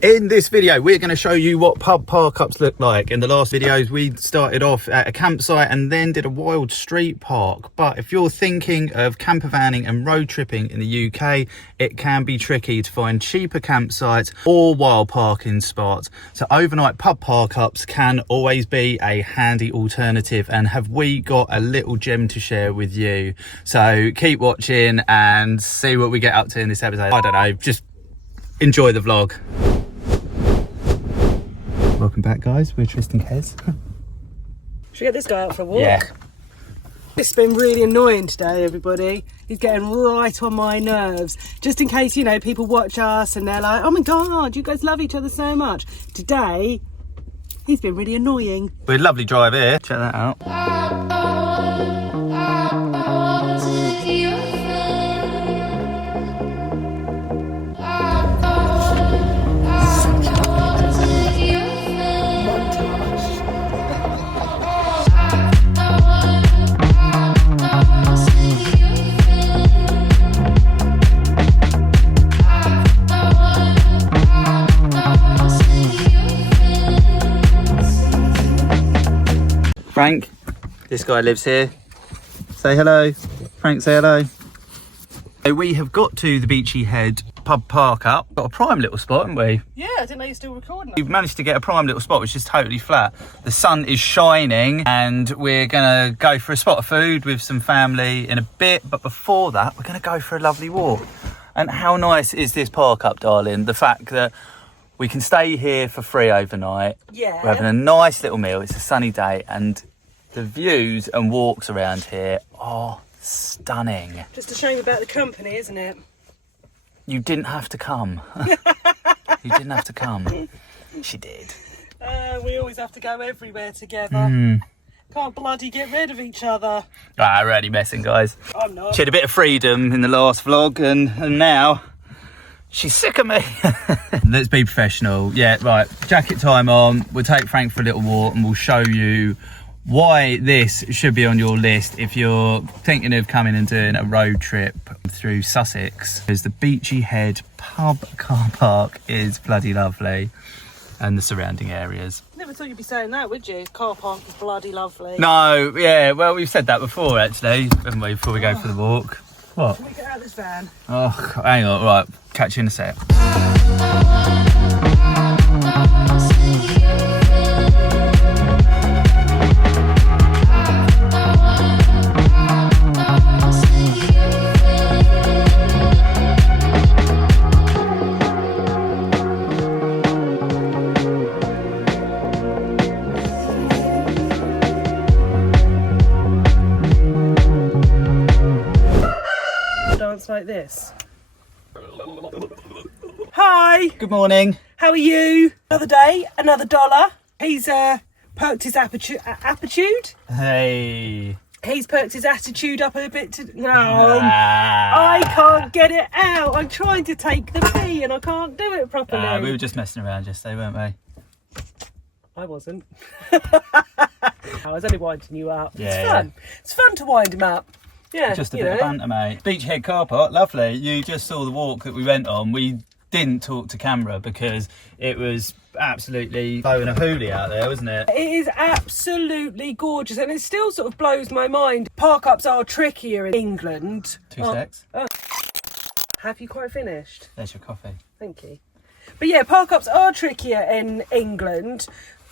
In this video, we're going to show you what pub park-ups look like. In the last videos, we started off at a campsite and then did a wild street park. But if you're thinking of campervanning and road tripping in the UK, it can be tricky to find cheaper campsites or wild parking spots. So overnight pub park-ups can always be a handy alternative. And have we got a little gem to share with you? So keep watching and see what we get up to in this episode. I don't know, just enjoy the vlog. Welcome back, guys. We're Trist and Kez. Should we get this guy out for a walk? Yeah. It's been really annoying today, everybody. He's getting right on my nerves. Just in case, you know, people watch us and they're like, oh my God, you guys love each other so much. Today, he's been really annoying. We're a lovely drive here. Check that out. Frank, this guy lives here. Say hello. Frank, say hello. So we have got to the Beachy Head pub park up. Got a prime little spot, haven't we? Yeah, I didn't know you're still recording. We've managed to get a prime little spot which is totally flat. The sun is shining and we're gonna go for a spot of food with some family in a bit, but before that we're gonna go for a lovely walk. And how nice is this park up, darling? The fact that we can stay here for free overnight. Yeah. We're having a nice little meal. It's a sunny day and the views and walks around here are stunning. Just a shame about the company, isn't it? You didn't have to come. You didn't have to come. She did. We always have to go everywhere together. Can't bloody get rid of each other. Ah, really messing, guys. I'm not. She had a bit of freedom in the last vlog and now she's sick of me. Let's be professional. Yeah, right. Jacket time on. We'll take Frank for a little walk and we'll show you why this should be on your list if you're thinking of coming and doing a road trip through Sussex. Because the Beachy Head pub car park is bloody lovely and the surrounding areas. Never thought you'd be saying that, would you? Car park is bloody lovely. No, yeah, well, we've said that before actually, haven't we, before we go for the walk. What? Can we get out of this van? Oh, hang on, right, catch you in a sec. Like this. Hi. Good morning. How are you? Another day, another dollar. He's perked his attitude. Hey. He's perked his attitude up a bit. I can't get it out. I'm trying to take the pee and I can't do it properly. We were just messing around yesterday, weren't we? I wasn't. I was only winding you up. Yeah, it's fun. Yeah. It's fun to wind him up. Yeah, just a bit of banter, mate. Beach Head car park, lovely. You just saw the walk that we went on. We didn't talk to camera because it was absolutely blowing a hoolie out there, wasn't it? It is absolutely gorgeous and it still sort of blows my mind. Park-ups are trickier in England. Two secs. Have you quite finished? There's your coffee. Thank you. But yeah, park-ups are trickier in England.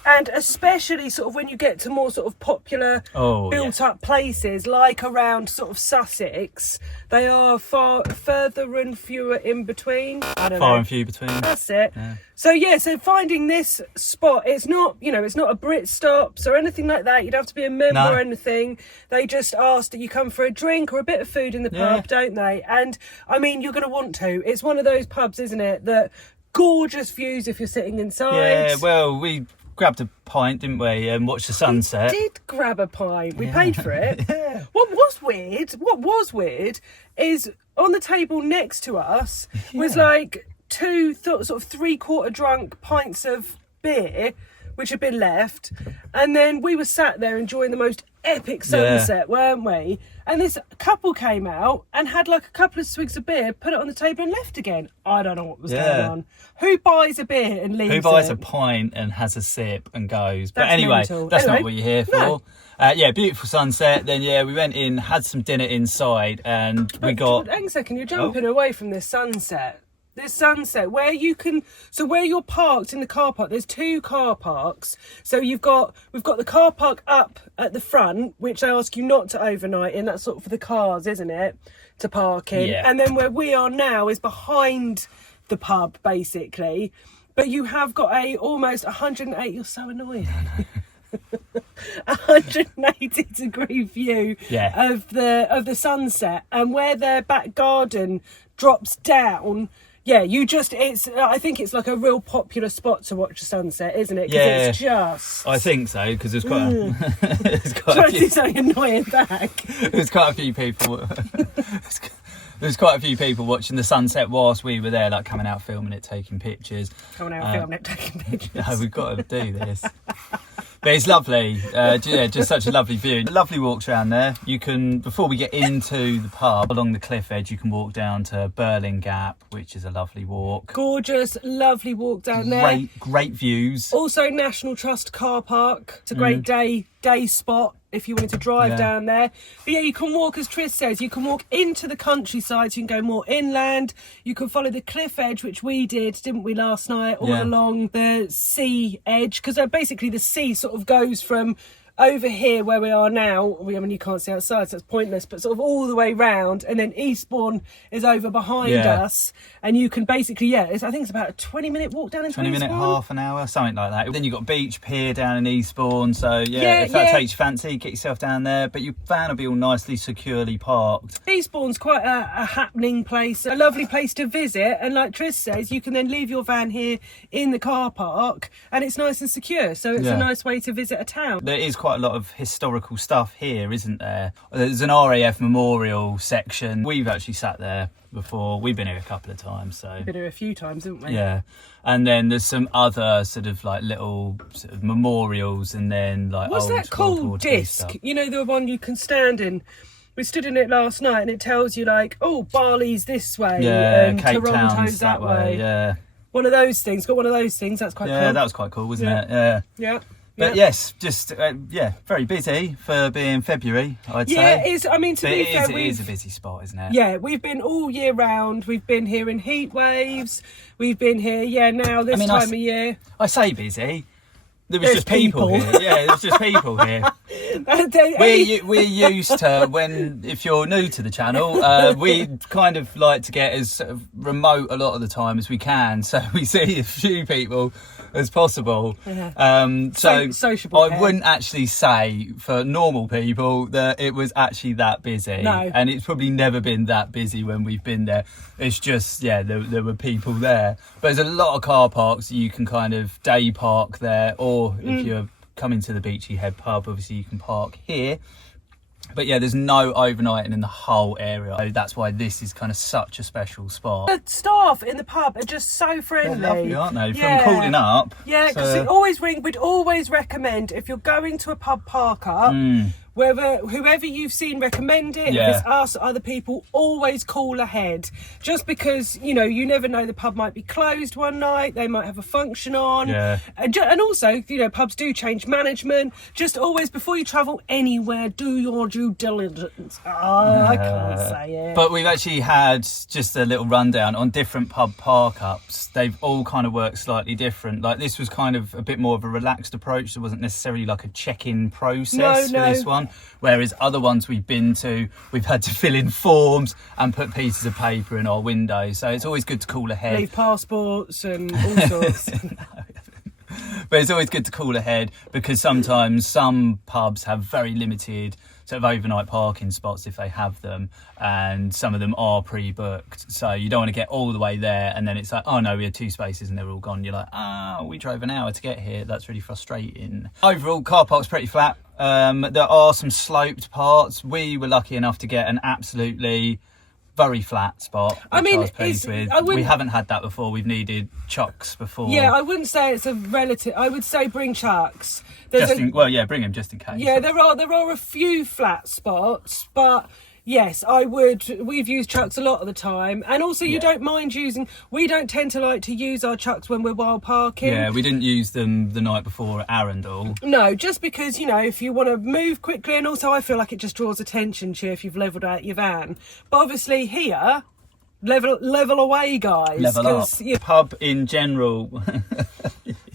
And especially sort of when you get to more sort of popular built up places like around sort of Sussex, they are far further and fewer in between. I don't know. Far and few between. That's it. Yeah. So finding this spot, it's not, you know, it's not a Brit Stops or anything like that. You'd have to be a member or anything. They just ask that you come for a drink or a bit of food in the pub, don't they? And I mean, you're going to want to. It's one of those pubs, isn't it, that gorgeous views if you're sitting inside. Yeah, well, we grabbed a pint, didn't we, and watched the sunset. We did grab a pint. We paid for it. Yeah. What was weird is on the table next to us was like two sort of 3/4 drunk pints of beer, which had been left, and then we were sat there enjoying the most epic sunset, weren't we? And this couple came out and had like a couple of swigs of beer, put it on the table and left again. I don't know what was going on. Who buys a beer and leaves it? Who buys a pint and has a sip and goes? But anyway, mental. That's not what you're here for. No. Yeah, beautiful sunset. Then we went in, had some dinner inside, and we got. Hang on a second, you're jumping away from this sunset. This sunset where where you're parked in the car park, there's 2 car parks. So we've got the car park up at the front, which I ask you not to overnight in. That's sort of for the cars, isn't it, to park in? Yeah. And then where we are now is behind the pub, basically. But you have got a almost 108. You're so annoying. 180 degree view of the sunset, and where their back garden drops down. Yeah, I think it's like a real popular spot to watch the sunset, isn't it? Yeah, it's just. I think so, because there's quite Trying to do something annoying back. There's quite a few people. There's quite a few people watching the sunset whilst we were there, like coming out, filming it, taking pictures. Taking pictures. No, we've got to do this. But it's lovely, just such a lovely view. Lovely walks around there. You can, before we get into the pub, along the cliff edge, you can walk down to Burling Gap, which is a lovely walk. Gorgeous, lovely walk down there. Great views. Also National Trust car park. It's a great day spot if you wanted to drive down there. But yeah, you can walk, as Trist says, you can walk into the countryside, so you can go more inland. You can follow the cliff edge, which we didn't we, last night, all along the sea edge, because basically the sea sort of goes from over here where we are now. I mean, you can't see outside, so it's pointless, but sort of all the way round, and then Eastbourne is over behind us, and you can basically, I think it's about a 20-minute walk down into 20 minute, half an hour, something like that. Then you've got Beach Pier down in Eastbourne, so if that takes your fancy, get yourself down there, but your van will be all nicely securely parked. Eastbourne's quite a happening place, a lovely place to visit, and like Trist says, you can then leave your van here in the car park, and it's nice and secure, so it's a nice way to visit a town. There is quite a lot of historical stuff here, isn't there? There's an RAF memorial section. We've actually sat there before. We've been here a couple of times, so been here a few times, haven't we? Yeah. And then there's some other sort of like little sort of memorials, and then like what's that called disc? You know, the one you can stand in. We stood in it last night, and it tells you like, oh, Bali's this way, and Cape Toronto's Town's that way. Yeah. One of those things. Got one of those things. That's quite cool. Yeah, that was quite cool, wasn't it? Yeah. But yes, just very busy for being February, I'd say. Yeah, it is. I mean, to be fair, it is a busy spot, isn't it? Yeah, we've been all year round. We've been here in heat waves. We've been here, now this time of year. I say busy. There's just people here. Yeah, there's just people here. We're used to if you're new to the channel, we kind of like to get as sort of remote a lot of the time as we can, so we see as few people as possible. Sociable. I wouldn't actually say for normal people that it was actually that busy. No. And it's probably never been that busy when we've been there. It's just, there were people there. But there's a lot of car parks that you can kind of day park there, or if you're coming to the Beachy Head pub, obviously you can park here. But there's no overnighting in the whole area. That's why this is kind of such a special spot. The staff in the pub are just so friendly. They're lovely, aren't they? From calling up. Yeah, because we'd always recommend, if you're going to a pub park up, whoever you've seen recommend it, if it's us or other people, always call ahead. Just because, you never know, the pub might be closed one night, they might have a function on. Yeah. And also, pubs do change management. Just always, before you travel anywhere, do your due diligence. I can't say it. But we've actually had just a little rundown on different pub park-ups. They've all kind of worked slightly different. Like, this was kind of a bit more of a relaxed approach. There wasn't necessarily like a check-in process for this one. Whereas other ones we've been to, we've had to fill in forms and put pieces of paper in our windows. So it's always good to call ahead. Leave passports and all sorts. But it's always good to call ahead, because sometimes some pubs have very limited sort of overnight parking spots if they have them, and some of them are pre-booked, so you don't want to get all the way there and then it's like, oh no, we had 2 spaces and they're all gone. You're like, we drove an hour to get here. That's really frustrating. Overall, car park's pretty flat. There are some sloped parts. We were lucky enough to get an absolutely very flat spot, which I mean, was pleased with. We haven't had that before. We've needed chucks before. Yeah, I wouldn't say it's a relative. I would say bring chucks. Bring him just in case. Yeah, there are a few flat spots, but yes, we've used chucks a lot of the time. And also you don't mind we don't tend to like to use our chucks when we're wild parking. Yeah, we didn't use them the night before at Arundel. No, just because, if you want to move quickly, and also I feel like it just draws attention to you if you've levelled out your van. But obviously here, level away, guys. Level up. Pub in general.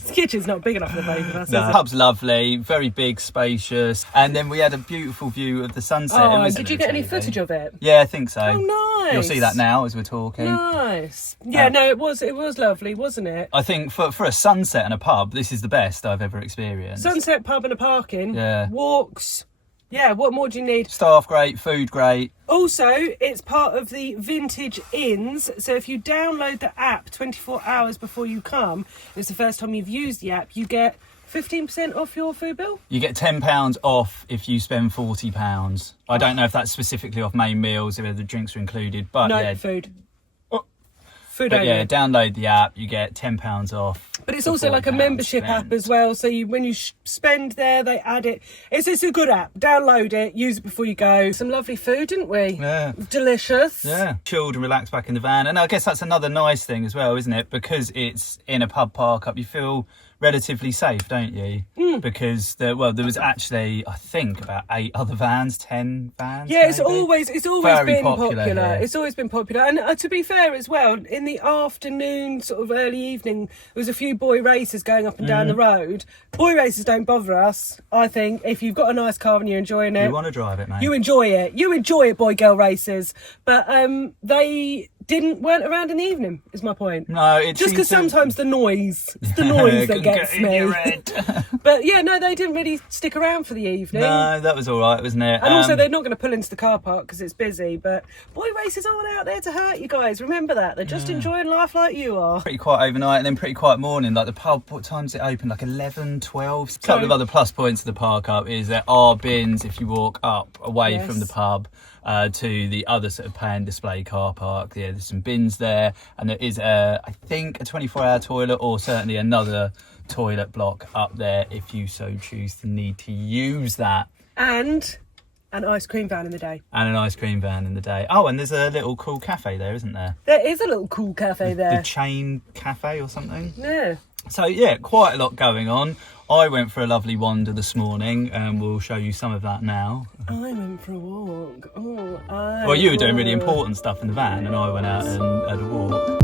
The kitchen's not big enough for both of us, No, is the it? pub's lovely, very big, spacious, and then we had a beautiful view of the sunset. Oh, did you get any footage of it? Yeah, I think so. Oh, nice. You'll see that now as we're talking. Nice. Yeah, no, it was lovely, wasn't it? I think for a sunset and a pub, this is the best I've ever experienced. Sunset, pub and a parking. Yeah. Walks. Yeah, what more do you need? Staff great, food great. Also, it's part of the Vintage Inns. So if you download the app 24 hours before you come, it's the first time you've used the app, you get 15% off your food bill. You get £10 off if you spend £40. I don't know if that's specifically off main meals, if the drinks are included, but no, yeah. food. But only. yeah, download the app, you get £10 off. But it's also like a membership app as well. So when you spend there, they add it. It's a good app. Download it, use it before you go. Some lovely food, didn't we? Yeah. Delicious. Yeah. Chilled and relaxed back in the van. And I guess that's another nice thing as well, isn't it? Because it's in a pub park up, you feel relatively safe, don't you? Because there was actually, I think, about 8 other vans, 10 vans. Yeah, it's always Very been popular. here. It's always been popular. And to be fair as well, in the afternoon, sort of early evening, there was a few boy races going up and down the road. Boy races don't bother us, I think. If you've got a nice car and you're enjoying it, You want to drive it, mate. you enjoy it. You enjoy it, boy girl races. But they weren't around in the evening, is my point. No, it's just because sometimes it's the noise that gets me. But yeah, no, they didn't really stick around for the evening. No, that was all right, wasn't it? And also, they're not going to pull into the car park because it's busy. But boy races aren't out there to hurt you guys. Remember that. They're just enjoying life like you are. Pretty quiet overnight and then pretty quiet morning. Like the pub, what time's it open? Like 11, 12? A couple of other plus points of the park up is there are bins if you walk up away from the pub to the other sort of pay and display car park. Yeah, there's some bins there. And there is, I think, a 24-hour toilet or certainly another toilet block up there if you so choose to need to use that. And an ice cream van in the day. And an ice cream van in the day. Oh, and there's a little cool cafe there, isn't there? There is a little cool cafe there. The Chain Cafe or something? Yeah. So, yeah, quite a lot going on. I went for a lovely wander this morning and we'll show you some of that now. I went for a walk. Well, you were doing really important stuff in the van and I went out and had a walk.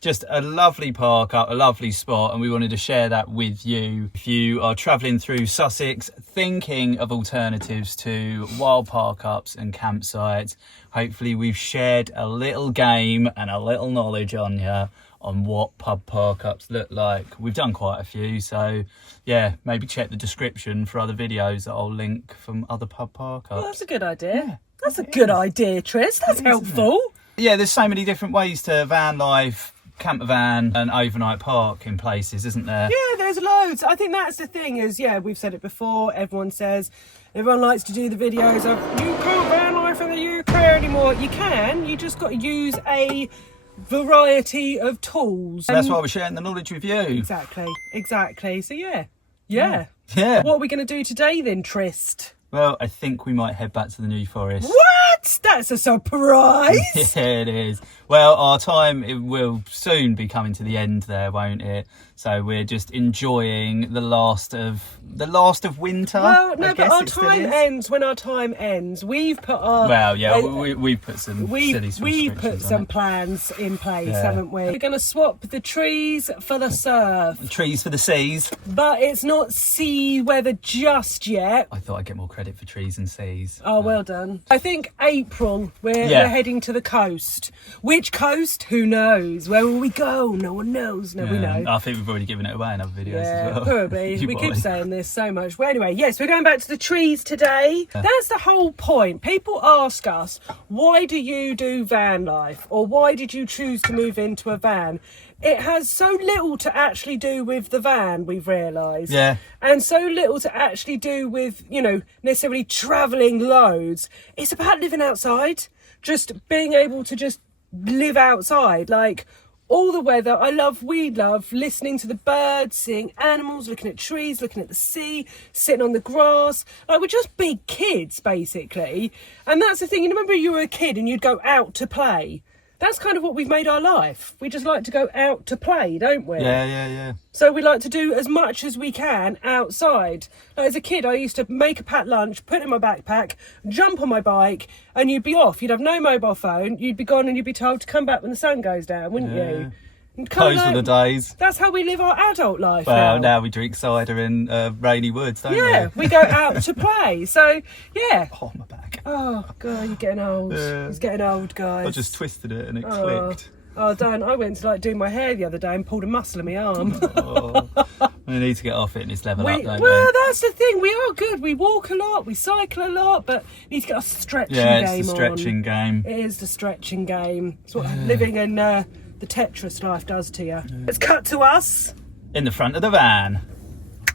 Just a lovely park up, a lovely spot, and we wanted to share that with you. If you are travelling through Sussex, thinking of alternatives to wild park ups and campsites, hopefully we've shared a little game and a little knowledge on you on what pub park ups look like. We've done quite a few, so yeah, maybe check the description for other videos that I'll link from other pub park ups. Well, that's a good idea. Yeah, that's a good idea, Trist. That's helpful. Yeah, there's so many different ways to van life, campervan and overnight park in places, isn't there? Yeah, there's loads. I think that's the thing is, yeah, we've said it before. Everyone likes to do the videos of, you can't van life in the UK anymore. You can, you just got to use a variety of tools. That's why we're sharing the knowledge with you. Exactly. So yeah. What are we going to do today then, Trist? Well, I think we might head back to the New Forest. What? That's a surprise. Yeah, it is. Well, our time, it will soon be coming to the end there, won't it? So we're just enjoying the last of winter. Well, no, but our time ends when our time ends. We've put our... Well, yeah, we've put some We've put some plans in place, haven't we? We're going to swap the trees for the surf. Trees for the seas. But it's not sea weather just yet. I thought I'd get more credit for trees and seas. Oh, well done. I think April, we're heading to the coast. Which coast? Who knows? Where will we go? No one knows. No, we know. I think we've already given it away in other videos as well. Probably. We keep saying this so much. Well, anyway, yes, we're going back to the trees today. That's the whole point. People ask us, why do you do van life? Or why did you choose to move into a van? It has so little to actually do with the van, we've realised. Yeah. And so little to actually do with, you know, necessarily travelling loads. It's about living outside. Just being able to just live outside. Like, all the weather. We love listening to the birds, seeing animals, looking at trees, looking at the sea, sitting on the grass. Like, we're just big kids, basically. And that's the thing. You remember you were a kid and you'd go out to play. That's kind of what we've made our life. We just like to go out to play, don't we? Yeah. So we like to do as much as we can outside. Like, as a kid, I used to make a packed lunch, put it in my backpack, jump on my bike, and you'd be off. You'd have no mobile phone. You'd be gone and you'd be told to come back when the sun goes down, wouldn't you? Those were the days. That's how we live our adult life. Well, now we drink cider in rainy woods, don't we? Yeah, we go out to play. So, yeah. Oh, my back. Oh, God, you're getting old. He's getting old, guys. I just twisted it and it clicked. Oh, Dan, I went to do my hair the other day and pulled a muscle in my arm. We need to get our fitness level up, don't we? Well, that's the thing. We are good. We walk a lot, we cycle a lot, but we need to get our stretching game on. Yeah, it's the stretching game. It is the stretching game. It's what living in the Tetris life does to you. Let's cut to us. In the front of the van.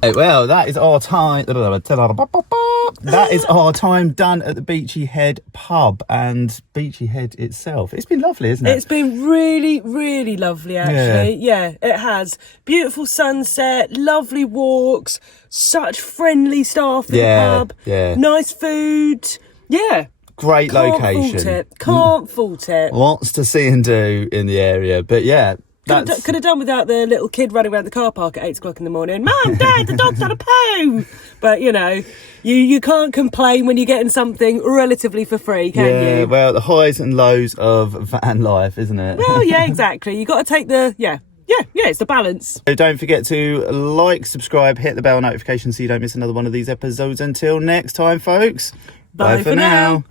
Well, that is our time. That is our time done at the Beachy Head pub and Beachy Head itself. It's been lovely, isn't it? It's been really, really lovely, actually. Yeah, it has. Beautiful sunset, lovely walks, such friendly staff in the pub. Yeah. Nice food. Yeah. Great location. Can't fault it. Lots to see and do in the area, but yeah. Could have done without the little kid running around the car park at 8 o'clock in the morning. Mum, Dad, the dog's had a poo. But, you know, you can't complain when you're getting something relatively for free, can you? Yeah, well, the highs and lows of van life, isn't it? Well, yeah, exactly. You got to take the, yeah, it's the balance. So don't forget to like, subscribe, hit the bell notification so you don't miss another one of these episodes. Until next time, folks. Bye for now.